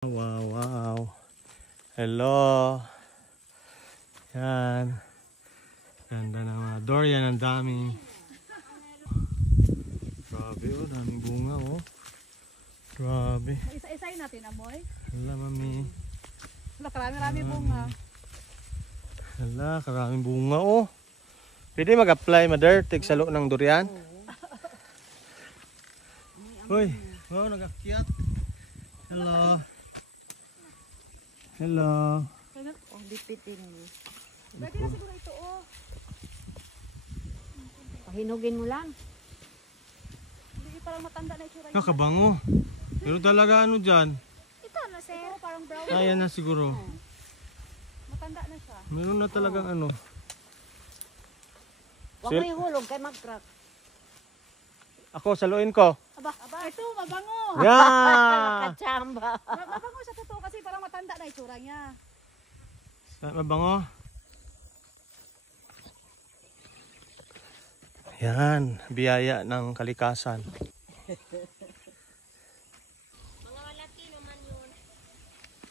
Wow, wow. Hello. Yan. Ganda ng mga durian, ang daming. Grabe oh, daming bunga oh. Grabe. Isa-isayin natin, amoy. Hala, mami. Wala, karami-rami bunga. Hala, karaming bunga oh. Pwede mag-apply, mother, tigsalo ng durian. Uy, wow, nag-akyat. Hello. Hello. Oh, bipitin mo. Pwede na siguro ito, oh. Pahinugin mo lang. Hindi, parang matanda na itsura niya. Nakabango. Pero talaga ano dyan? Ito, ano, sir? Ito, parang brown. Ayan na siguro. Matanda na siya. Meron na talagang ano. Huwag mo ihulog kay mag-crack. Ako, saluin ko. Aba, ito, mabango. Yeah! Kachamba. Mabango siya totoo kasi parang matanda na itsura niya. Mabango. Yan, biyaya ng kalikasan. Mga malaki naman yun.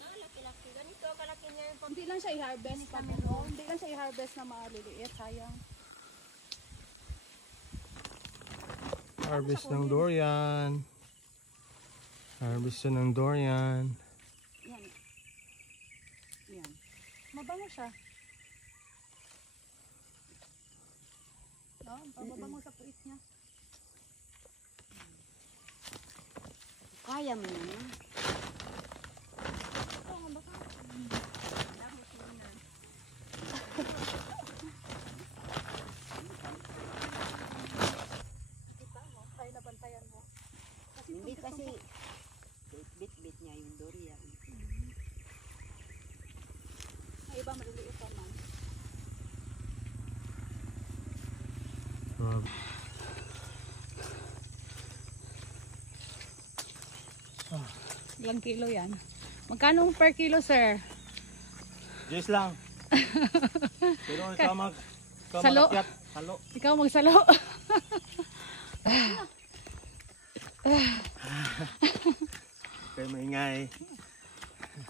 Mga laki-laki. Ganito, kalaki niya yung Hindi lang siya i-harvest pa, no? Hindi lang siya i-harvest na maliliit, sayang. Harvest ng durian. Harvest ng durian. Yan. Yan. Mabango siya. No, mabango sa puwit niya. kaya mo naman. Ito, mabango. Ay, nabantayan mo. Hindi kasi bit-bit niya yung durian. May iba maliliit pa man. Ilang kilo yan? Magkano per kilo, sir? Yes lang. Pero ikaw Salo. mag-akyat. Halo. Ikaw magsalo. Kaya maingay.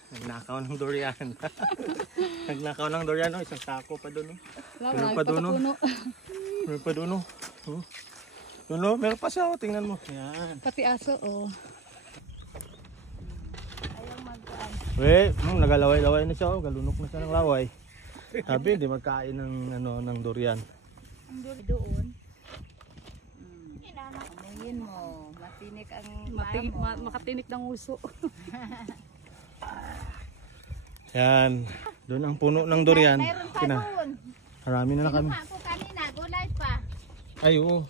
Nagnakaw ng durian. Nagnakaw ng durian. Oh, isang sako pa doon. Wala, Meron marami pa pa doon, no? puno. Meron pa doon. Oh. Doon, oh. Meron pa siya. Oh. Tingnan mo. Yan. Pati aso, oh. Ayaw Wait, nagalaway-laway na siya. Oh. Galunok na siya ng laway. Sabi, hindi magkain ng durian. Ang doon. Amuyin mo. Matinik ang Makatinik ng uso. Yan. Doon ang puno ng durian. Mayroon pa doon. Marami na kami. Ako kanina, gulay pa. Ay, oo.